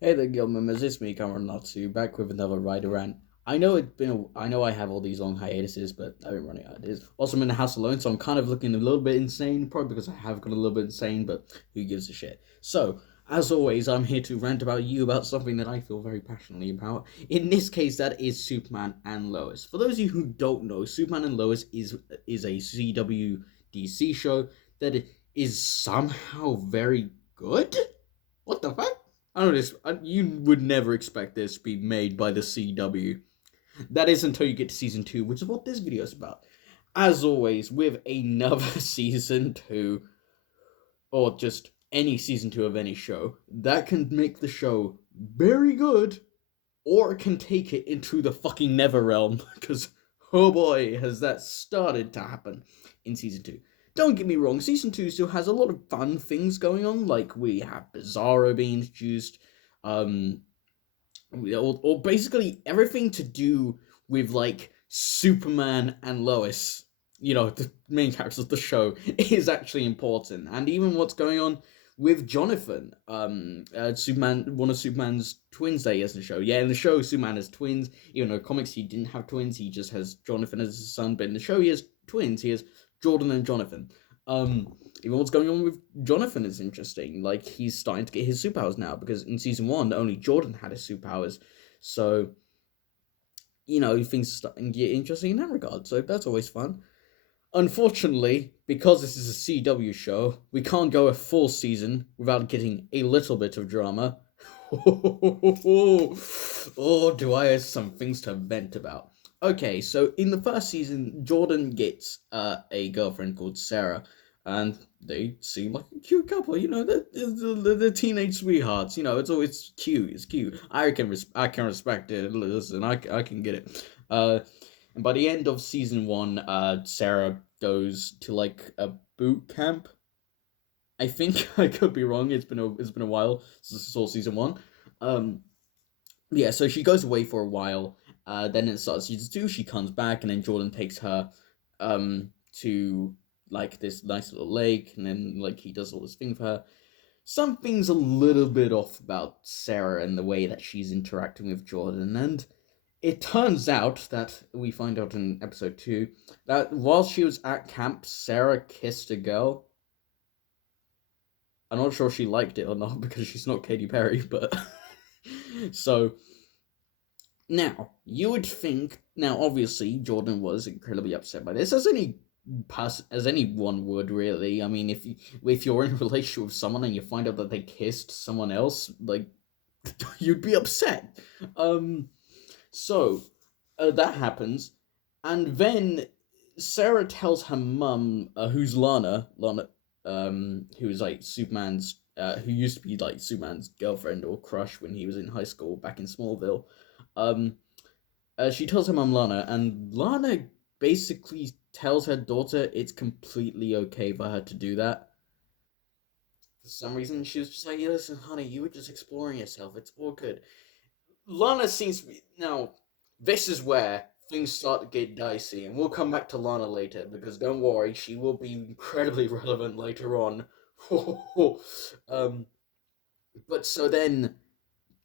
Hey there, guild members. It's me, Cameron Natsu, back with another Rider Rant. I know I have all these long hiatuses, but I've been running out of ideas. Also, I'm in the house alone, so I'm kind of looking a little bit insane, probably because I have got a little bit insane, but who gives a shit? So, as always, I'm here to rant about something that I feel very passionately about. In this case, that is Superman and Lois. For those of you who don't know, Superman and Lois is a CW DC show that is somehow very good. What the fuck? I don't know. You would never expect this to be made by the CW. That is until you get to season 2, which is what this video is about. As always, with another season 2, or just any season 2 of any show, that can make the show very good, or it can take it into the fucking Never Realm, because oh boy, has that started to happen in season 2. Don't get me wrong, season 2 still has a lot of fun things going on, like we have Bizarro being introduced, um, or basically everything to do with like Superman and Lois, the main characters of the show, is actually important. And even what's going on with Jonathan, Superman, one of Superman's twins that he has in the show. Yeah, in the show, Superman has twins. Even though comics he didn't have twins, he just has Jonathan as his son. But in the show, he has twins. He has Jordan and Jonathan. Even what's going on with Jonathan is interesting. Like, he's starting to get his superpowers now, because in season 1, only Jordan had his superpowers. So, things are starting to get interesting in that regard. So that's always fun. Unfortunately, because this is a CW show, we can't go a full season without getting a little bit of drama. Oh, do I have some things to vent about? Okay, so in the first season, Jordan gets a girlfriend called Sarah, and they seem like a cute couple. The teenage sweethearts. It's always cute. It's cute. I can respect it. Listen, I can get it. And by the end of season 1, Sarah goes to like a boot camp. I think I could be wrong. It's been a while since I saw season 1. Um, yeah, so she goes away for a while. Then it starts season 2. She comes back, and then Jordan takes her to like this nice little lake, and then like he does all this thing for her. Something's a little bit off about Sarah and the way that she's interacting with Jordan, and it turns out that we find out in episode 2 that while she was at camp, Sarah kissed a girl. I'm not sure she liked it or not because she's not Katy Perry, but so now you would think. Now, obviously, Jordan was incredibly upset by this, as anyone would really. I mean, if you're in a relationship with someone and you find out that they kissed someone else, like you'd be upset. So that happens, and then Sarah tells her mum, who's Lana, who's like Superman's, who used to be like Superman's girlfriend or crush when he was in high school back in Smallville. Um, she tells her mum Lana, and Lana basically tells her daughter it's completely okay for her to do that. For some reason, she was just like, yeah, "Listen, honey, you were just exploring yourself. It's all good." Lana seems to be now. This is where things start to get dicey, and we'll come back to Lana later because don't worry, she will be incredibly relevant later on. um, but so then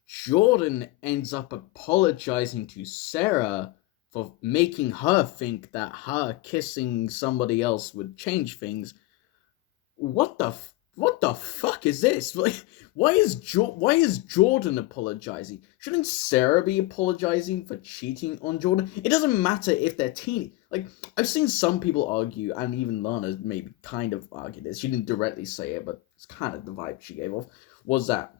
Jordan ends up apologizing to Sarah for making her think that her kissing somebody else would change things. What the fuck is this? Like, why is Jordan apologizing? Shouldn't Sarah be apologizing for cheating on Jordan? It doesn't matter if they're teeny. Like, I've seen some people argue, and even Lana maybe kind of argued this. She didn't directly say it, but it's kind of the vibe she gave off. Was that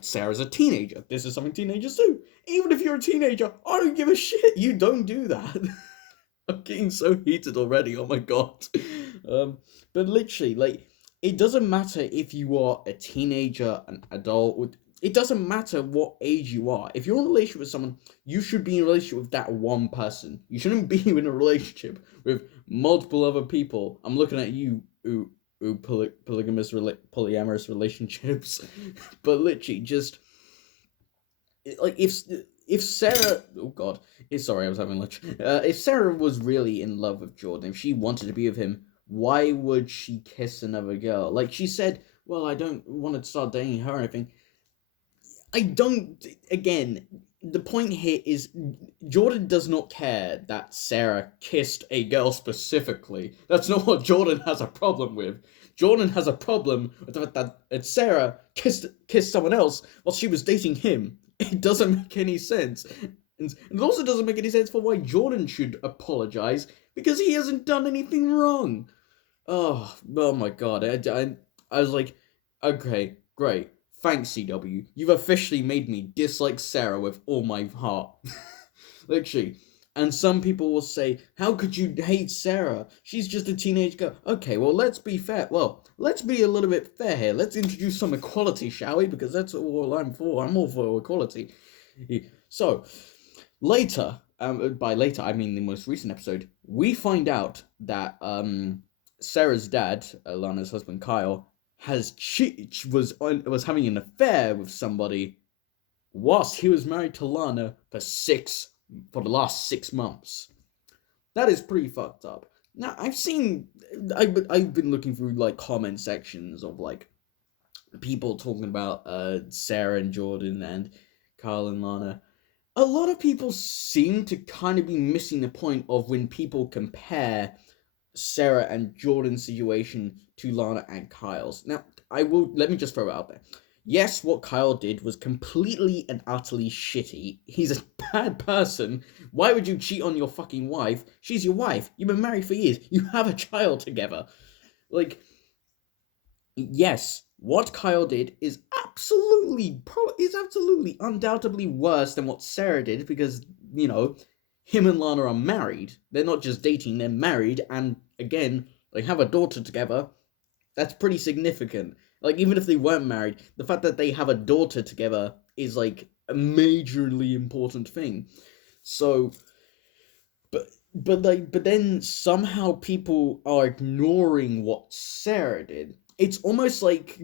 Sarah's a teenager. This is something teenagers do. Even if you're a teenager, I don't give a shit. You don't do that. I'm getting so heated already. Oh my god. Um, but literally, like, it doesn't matter if you are a teenager, an adult. It doesn't matter what age you are. If you're in a relationship with someone, you should be in a relationship with that one person. You shouldn't be in a relationship with multiple other people. I'm looking at you, polyamorous relationships. But literally, just like if Sarah, oh god, sorry, I was having lunch. If Sarah was really in love with Jordan, if she wanted to be with him, why would she kiss another girl? Like she said, well, I don't want to start dating her or anything. I don't. Again, the point here is Jordan does not care that Sarah kissed a girl specifically. That's not what Jordan has a problem with. Jordan has a problem with the fact that Sarah kissed someone else while she was dating him. It doesn't make any sense. And it also doesn't make any sense for why Jordan should apologize because he hasn't done anything wrong. Oh my god. I was like, okay, great. Thanks, CW. You've officially made me dislike Sarah with all my heart. Literally. And some people will say, how could you hate Sarah? She's just a teenage girl. Okay, well, let's be fair. Well, let's be a little bit fair here. Let's introduce some equality, shall we? Because that's all I'm for. I'm all for equality. So, later, by later, I mean the most recent episode, we find out that Sarah's dad, Lana's husband Kyle, was having an affair with somebody whilst he was married to Lana for the last 6 months. That is pretty fucked up. Now I've been looking through like comment sections of like people talking about Sarah and Jordan and Kyle and Lana. A lot of people seem to kind of be missing the point of when people compare Sarah and Jordan's situation to Lana and Kyle's. Now, let me just throw it out there. Yes, what Kyle did was completely and utterly shitty. He's a bad person. Why would you cheat on your fucking wife? She's your wife. You've been married for years. You have a child together. Like, yes, what Kyle did is absolutely, undoubtedly worse than what Sarah did because, him and Lana are married. They're not just dating, they're married, and again, they have a daughter together. That's pretty significant. Like, even if they weren't married, the fact that they have a daughter together is, like, a majorly important thing. So, but then somehow people are ignoring what Sarah did. It's almost like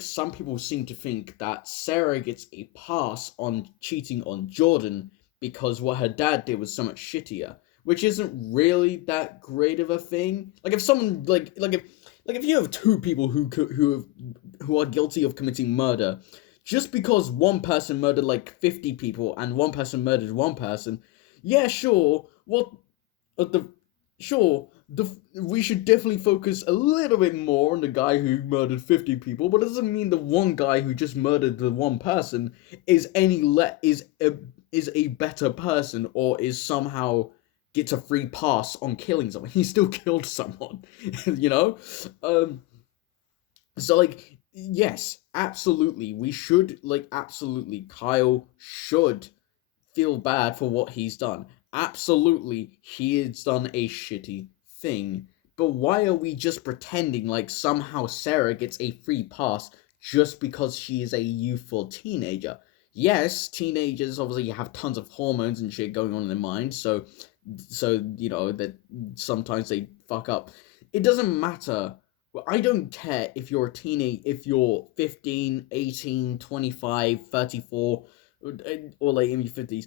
some people seem to think that Sarah gets a pass on cheating on Jordan because what her dad did was so much shittier, which isn't really that great of a thing. Like if someone if you have two people who are guilty of committing murder, just because one person murdered like 50 people and one person murdered one person, yeah, sure. What the sure we should definitely focus a little bit more on the guy who murdered 50 people, but it doesn't mean the one guy who just murdered the one person is a better person or is somehow gets a free pass on killing someone. He still killed someone, you know? So, like, yes, absolutely, Kyle should feel bad for what he's done. Absolutely, he has done a shitty thing. But why are we just pretending like somehow Sarah gets a free pass just because she is a youthful teenager? Yes, teenagers obviously have tons of hormones and shit going on in their mind, so that sometimes they fuck up. It doesn't matter. I don't care if you're if you're 15, 18, 25, 34, or like in your 50s.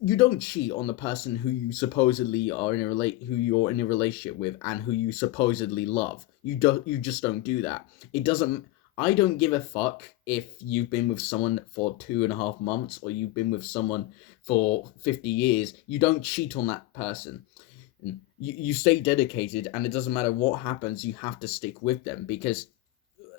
You don't cheat on the person who you supposedly who you're in a relationship with and who you supposedly love. You just don't do that. It doesn't. I don't give a fuck if you've been with someone for 2.5 months or you've been with someone for 50 years. You don't cheat on that person. You stay dedicated, and it doesn't matter what happens, you have to stick with them, because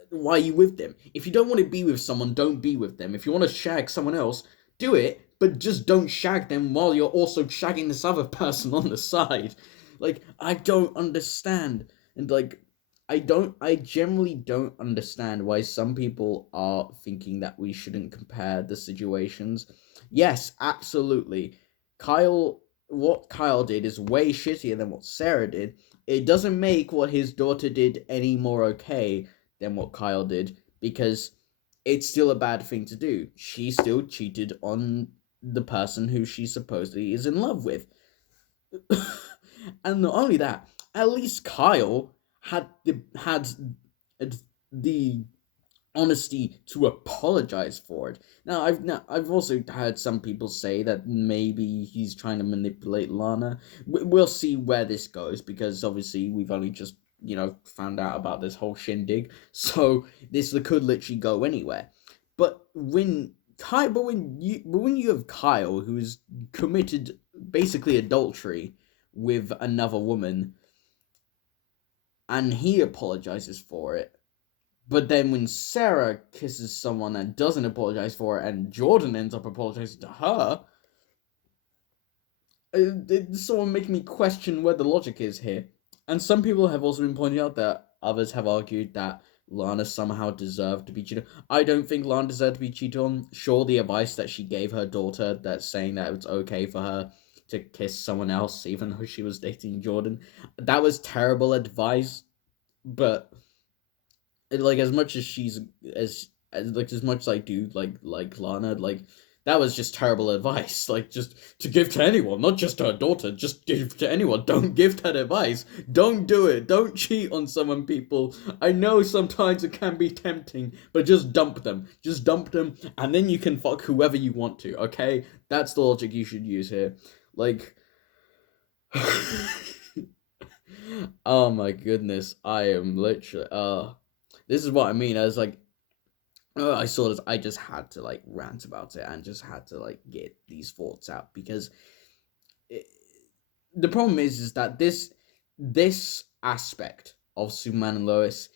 why are you with them? If you don't want to be with someone, don't be with them. If you want to shag someone else, do it, but just don't shag them while you're also shagging this other person on the side. Like, I don't understand. And like, I generally don't understand why some people are thinking that we shouldn't compare the situations. Yes, absolutely. What Kyle did is way shittier than what Sarah did. It doesn't make what his daughter did any more okay than what Kyle did, because it's still a bad thing to do. She still cheated on the person who she supposedly is in love with. And not only that, at least Kyle had the honesty to apologize for it. Now, I've also heard some people say that maybe he's trying to manipulate Lana. We'll see where this goes, because obviously we've only just found out about this whole shindig, so this could literally go anywhere. But when you have Kyle, who's committed basically adultery with another woman, and he apologizes for it, but then when Sarah kisses someone and doesn't apologize for it, and Jordan ends up apologizing to her, it's sort of making me question where the logic is here. And some people have also been pointing out that others have argued that Lana somehow deserved to be cheated on. I don't think Lana deserved to be cheated on. Sure, the advice that she gave her daughter, that's saying that it's okay for her to kiss someone else even though she was dating Jordan, that was terrible advice. But like, as much as she's as much as I do like Lana, like, that was just terrible advice. Like, just to give to anyone, not just to her daughter, just give to anyone. Don't give that advice. Don't do it. Don't cheat on someone, people. I know sometimes it can be tempting, but just dump them. Just dump them, and then you can fuck whoever you want to, okay? That's the logic you should use here. Like, oh my goodness, I am literally, this is what I mean. I was like, I saw this. I just had to like rant about it and just had to like get these thoughts out because the problem is that this aspect of Superman and Lois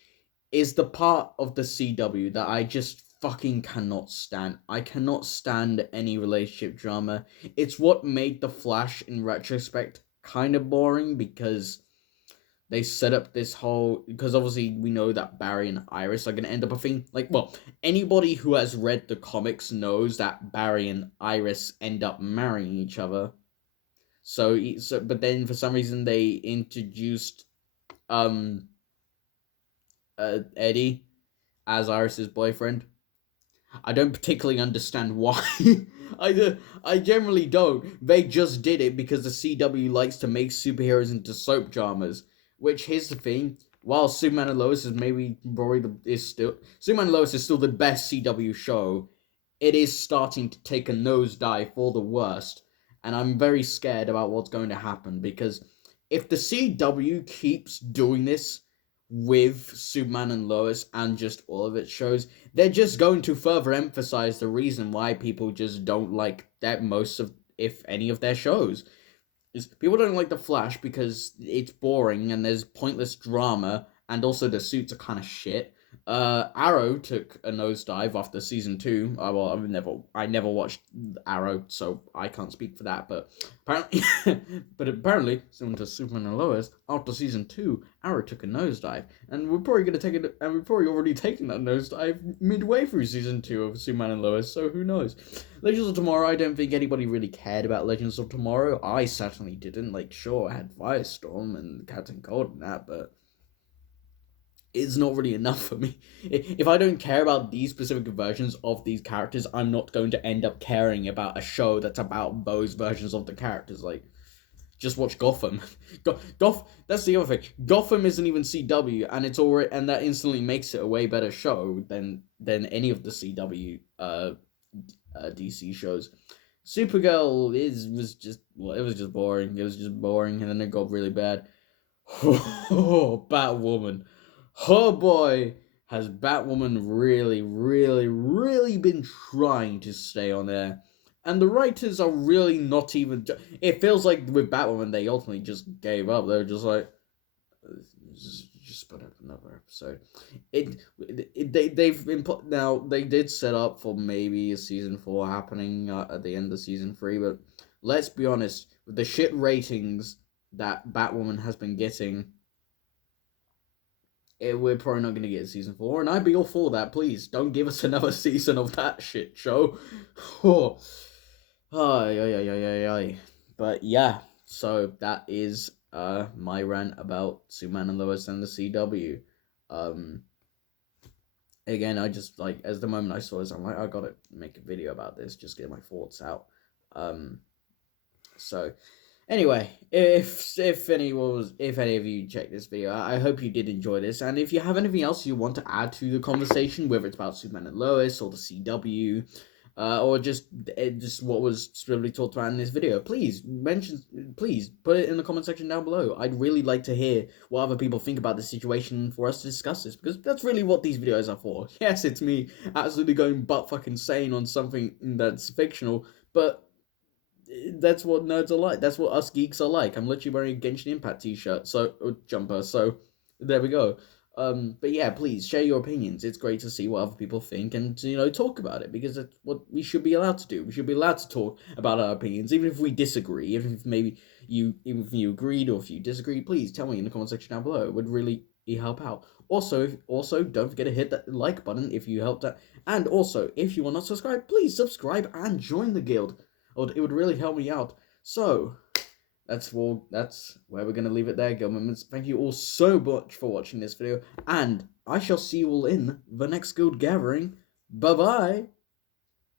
is the part of the CW that I just fucking cannot stand. I cannot stand any relationship drama. It's what made The Flash in retrospect kind of boring because they set up this whole, because obviously we know that Barry and Iris are going to end up a thing. Like, well, anybody who has read the comics knows that Barry and Iris end up marrying each other. So but then for some reason they introduced Eddie as Iris's boyfriend. I don't particularly understand why. I generally don't. They just did it because the CW likes to make superheroes into soap dramas. Which, here's the thing: while Superman and Lois is maybe probably Superman and Lois is still the best CW show, it is starting to take a nosedive for the worst, and I'm very scared about what's going to happen because if the CW keeps doing this with Superman and Lois and just all of its shows, they're just going to further emphasize the reason why people just don't like that most of, if any, of their shows. Is people don't like The Flash because it's boring and there's pointless drama, and also the suits are kind of shit. Arrow took a nosedive after season 2. Well, I never watched Arrow, so I can't speak for that. But apparently, similar to Superman and Lois, after season 2, Arrow took a nosedive, and we're probably gonna take it. And we've probably already taken that nosedive midway through season 2 of Superman and Lois. So who knows? Legends of Tomorrow. I don't think anybody really cared about Legends of Tomorrow. I certainly didn't. Like, sure, I had Firestorm and Captain Cold and that, but it's not really enough for me. If I don't care about these specific versions of these characters, I'm not going to end up caring about a show that's about those versions of the characters. Like, just watch Gotham. That's the other thing. Gotham isn't even CW, and it's already, and that instantly makes it a way better show than any of the CW DC shows. Supergirl was just boring. It was just boring, and then it got really bad. Oh, Batwoman. Oh boy, has Batwoman really, really, really been trying to stay on air. And the writers are really not even... It feels like with Batwoman, they ultimately just gave up. They're just like, just put up another episode. They've been put... Now, they did set up for maybe a season 4 happening at the end of season 3, but let's be honest, with the shit ratings that Batwoman has been getting, we're probably not going to get season 4, and I'd be all for that. Please, don't give us another season of that shit show. Oh. But yeah, so that is my rant about Superman and Lois and the CW. Again, I just, like, as the moment I saw this, I'm like, I gotta make a video about this, just get my thoughts out. So anyway, if any of you checked this video, I hope you did enjoy this. And if you have anything else you want to add to the conversation, whether it's about Superman and Lois or the CW, or just what was specifically talked about in this video, please put it in the comment section down below. I'd really like to hear what other people think about the situation for us to discuss this, because that's really what these videos are for. Yes, it's me absolutely going butt fucking sane on something that's fictional, but that's what nerds are like. That's what us geeks are like. I'm literally wearing a Genshin Impact t-shirt, or jumper, so there we go. But yeah, please share your opinions. It's great to see what other people think and talk about it, because that's what we should be allowed to do. We should be allowed to talk about our opinions, even if we disagree. Even if maybe even if you agreed or if you disagree, please tell me in the comment section down below. It would really help out. Also, don't forget to hit that like button if you helped out. And also, if you are not subscribed, please subscribe and join the guild. It would really help me out. So that's where we're gonna leave it there, guild members. Thank you all so much for watching this video, and I shall see you all in the next guild gathering. Bye bye.